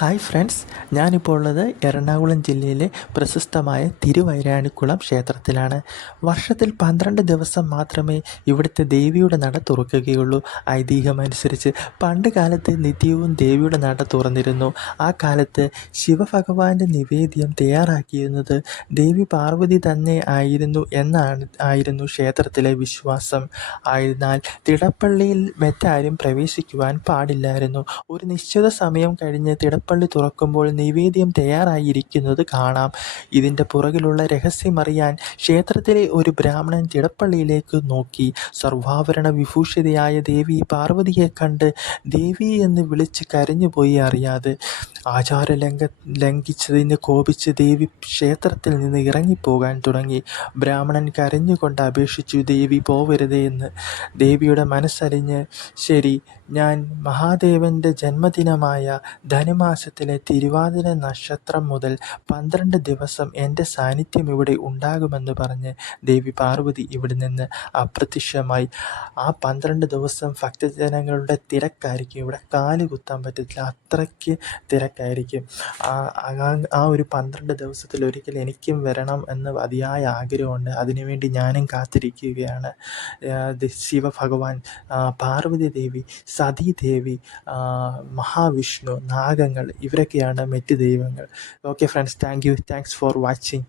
Hi friends ഞാനിപ്പോൾ ഉള്ളത് എറണാകുളം ജില്ലയിലെ പ്രശസ്തമായ തിരുവൈരാണിക്കുളം ക്ഷേത്രത്തിലാണ്. വർഷത്തിൽ പന്ത്രണ്ട് ദിവസം മാത്രമേ ഇവിടുത്തെ ദേവിയുടെ നട തുറക്കുകയുള്ളൂ. ഐതിഹ്യമനുസരിച്ച് പണ്ട് കാലത്ത് നിത്യവും ദേവിയുടെ നട തുറന്നിരുന്നു. ആ കാലത്ത് ശിവഭഗവാന്റെ നിവേദ്യം തയ്യാറാക്കിയിരുന്നത് ദേവി പാർവതി തന്നെ ആയിരുന്നു എന്നാണ് ആയിരുന്നു ക്ഷേത്രത്തിലെ വിശ്വാസം. ആയതിനാൽ തിടപ്പള്ളിയിൽ മറ്റാരും പ്രവേശിക്കുവാൻ പാടില്ലായിരുന്നു. ഒരു നിശ്ചിത സമയം കഴിഞ്ഞ് തിടപ്പള്ളി തുറക്കുമ്പോൾ നിവേദ്യം തയ്യാറായിരിക്കുന്നത് കാണാം. ഇതിന്റെ പുറകിലുള്ള രഹസ്യമറിയാൻ ക്ഷേത്രത്തിലെ ഒരു ബ്രാഹ്മണൻ തിടപ്പള്ളിയിലേക്ക് നോക്കി. സർവാഭരണ വിഭൂഷിതയായ ദേവി പാർവതിയെ കണ്ട് ദേവി എന്ന് വിളിച്ച് കരഞ്ഞുപോയി അറിയാതെ. ആചാര ലംഘ ലംഘിച്ചതിന് കോപിച്ച് ദേവി ക്ഷേത്രത്തിൽ നിന്ന് ഇറങ്ങിപ്പോകാൻ തുടങ്ങി. ബ്രാഹ്മണൻ കരഞ്ഞുകൊണ്ട് അപേക്ഷിച്ചു ദേവി പോവരുതേ എന്ന്. ദേവിയുടെ മനസ്സറിഞ്ഞ് ശരി ഞാൻ മഹാദേവന്റെ ജന്മദിനമായ ധനുമാസത്തിലെ തിരുവാതിര നക്ഷത്രം മുതൽ പന്ത്രണ്ട് ദിവസം എന്റെ സാന്നിധ്യം ഇവിടെ ഉണ്ടാകുമെന്ന് പറഞ്ഞ് ദേവി പാർവതി ഇവിടെ നിന്ന് അപ്രത്യക്ഷമായി. ആ പന്ത്രണ്ട് ദിവസം ഭക്തജനങ്ങളുടെ തിരക്കായിരിക്കും. ഇവിടെ കാൽ കുത്താൻ പറ്റത്തില്ല. അത്രയ്ക്ക് തിരക്കായിരിക്കും. ആ ആ ഒരു പന്ത്രണ്ട് ദിവസത്തിൽ ഒരിക്കൽ എനിക്കും വരണം എന്ന് അതിയായ ആഗ്രഹമുണ്ട്. അതിനുവേണ്ടി ഞാനും കാത്തിരിക്കുകയാണ്. ശിവഭഗവാൻ പാർവതി ദേവി സതീദേവി മഹാവിഷ്ണു നാഗങ്ങൾ ഇവരൊക്കെയാണ് മറ്റ് ദൈവങ്ങൾ. Okay friends thank you thanks for watching